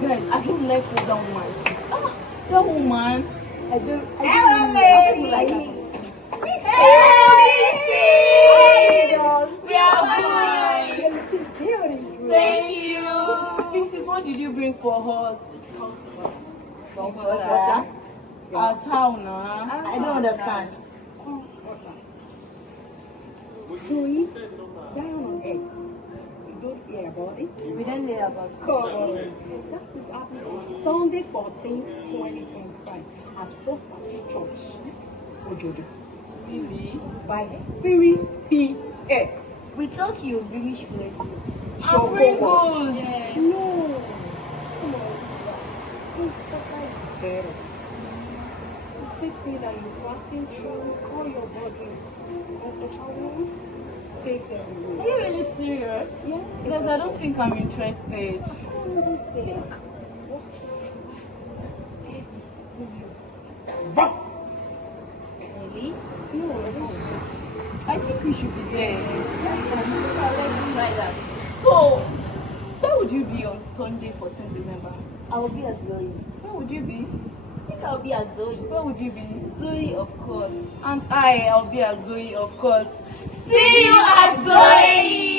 Guys, I don't like that woman. That woman. I don't like her. We are fine. Thank you. Pixie, what did you bring for us? Water. As how now? I don't understand. Zoe, down on egg. You don't hear about it? We don't know about it. That is happening on Sunday 14, 2025 at First Baptist Church, Ojojo. Really? By 3 p.m. We thought you really should let you. I'm Pringles. No. Come on. This papa is better. The big thing that you're passing through all your bodies. And if I will take them away. Are you really serious? Yeah. Because I don't think I'm interested. What do you say? Really? No, I don't. I think we should be there. Let's try that. So, where would you be on Sunday, 14th December? I will be a Zoe. Where would you be? I think I'll be a Zoe. Where would you be? Zoe, of course. And I'll be a Zoe, of course. See you at Zoe!